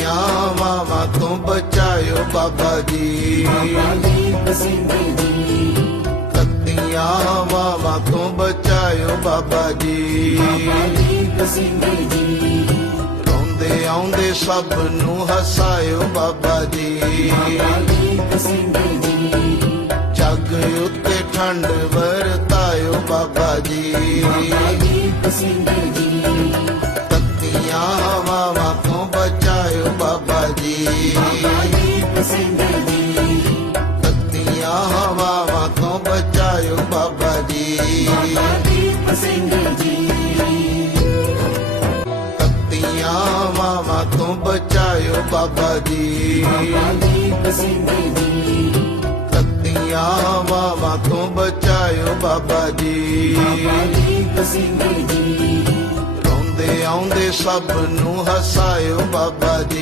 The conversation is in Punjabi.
ਤੱਤੀਆਂ ਵਾਵਾਂ ਤੋਂ ਬਚਾਇਓ ਬਾਬਾ ਜੀ, ਤੱਤੀਆਂ ਵਾਵਾਂ ਤੋਂ ਬਚਾਇਓ ਬਾਬਾ ਜੀ। ਰੋਂਦੇ ਆਉਂਦੇ ਸਭ ਨੂੰ ਹਸਾਇਓ ਬਾਬਾ ਜੀ, ਜੱਗ ਉੱਤੇ ਠੰਡ ਵਰਤਾਇਓ ਬਾਬਾ ਜੀ। ਤੱਤੀਆਂ ਹਵਾਵਾਂ ਤੋਂ ਬਚਾਇਓ ਬਾਬਾ ਜੀ, ਤੱਤੀਆਂ ਹਵਾਵਾਂ ਤੋਂ ਬਚਾਇਓ ਬਾਬਾ ਜੀ। ਤੱਤੀਆਂ ਹਵਾਵਾਂ ਤੋਂ ਬਚਾਇਓ ਬਾਬਾ ਜੀ, ਤੱਤੀਆਂ ਹਵਾਵਾਂ ਤੋਂ ਬਚਾਇਓ ਬਾਬਾ ਜੀ। ਰੋਂਦੇ ਆਉਂਦੇ ਸਭ ਨੂੰ ਹਸਾਇਓ ਬਾਬਾ ਜੀ,